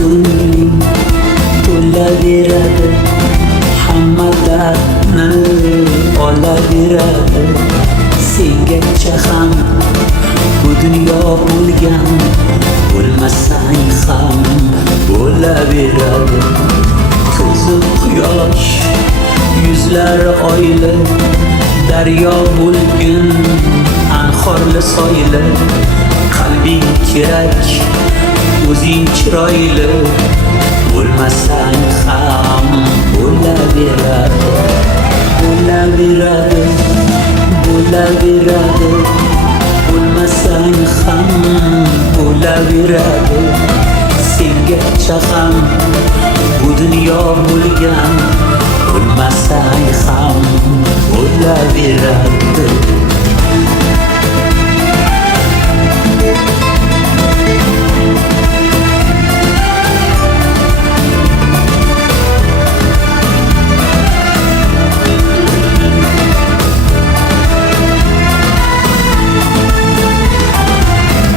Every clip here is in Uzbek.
ko'ngling to'laveradi, hamma dardni olaveradi. Sengacha ham bu dunyo bo'lgan, bo'lmasang ham bo'laveradi. Ko'zi quyosh, yuzlari oyli, daryo bo'lgin anhorli soyli. Qalbing kerak, o'zing chiroyli, bo'lmasang ham bo'laveradi. Bo'laveradi, bo'laveradi, bo'lmasang ham bo'laveradi. Sengacha ham bu dunyo bo'lgan, bo'lmasang ham bo'laveradi.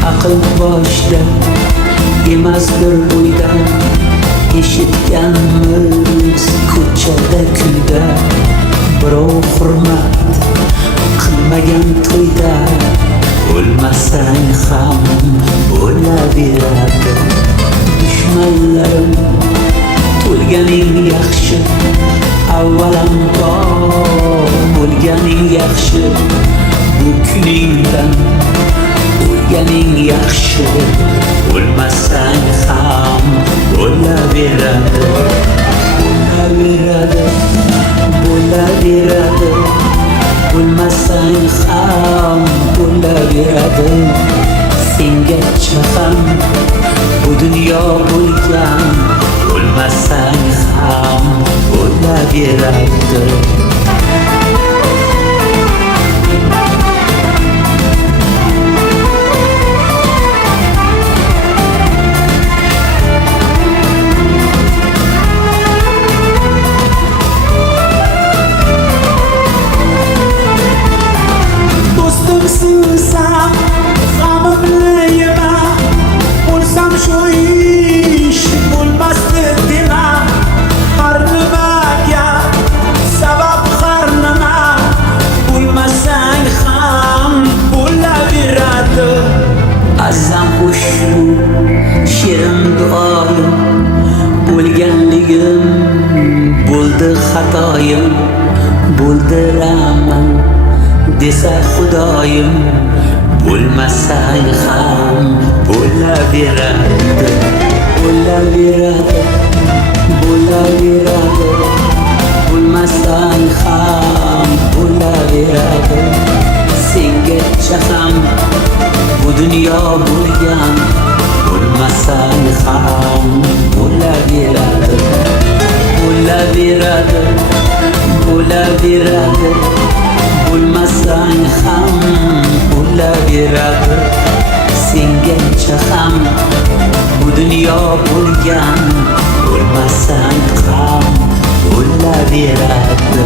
Aql boshda emasdir bo'yda, eshitganmiz ko'chada kuyda. Birov hurmat qilmagan to'yda, bo'lmasang ham bo'laveradi. Dushmanlarim to'lganing yaxshi, avvalambor bo'lganing yaxshi. Bu kuningdan o'lganing yaxshi, bo'lmasang ham bo'laveradi. Bo'laveradi, bo'laveradi, bo'lmasang ham bo'laveradi. Sengacha ham bu dunyo bo'lgan, bo'lmasang ham bo'laveradi. Sevsam g'amimni yema, bo'lsam shu ish bo'lmasdi dema. Har nimaga sabab har nima, bo'lmasang ham bo'laveradi. Azam ushbu shirin duoyim, bo'lganligim bo'ldi xatoyim. Bo'ldiraman desa Xudoyim, bo'lmasang ham bo'laveradi. Bo'laveradi, bo'laveradi, bo'lmasang ham bo'laveradi. Sengacha ham bu dunyo bo'lgan, bo'lmasang ham bo'laveradi. Bo'laveradi, bo'laveradi, bo'lmasang ham bo'laveradi. Sengacha ham bu dunyo bo'lgan, bo'lmasang ham bo'laveradi.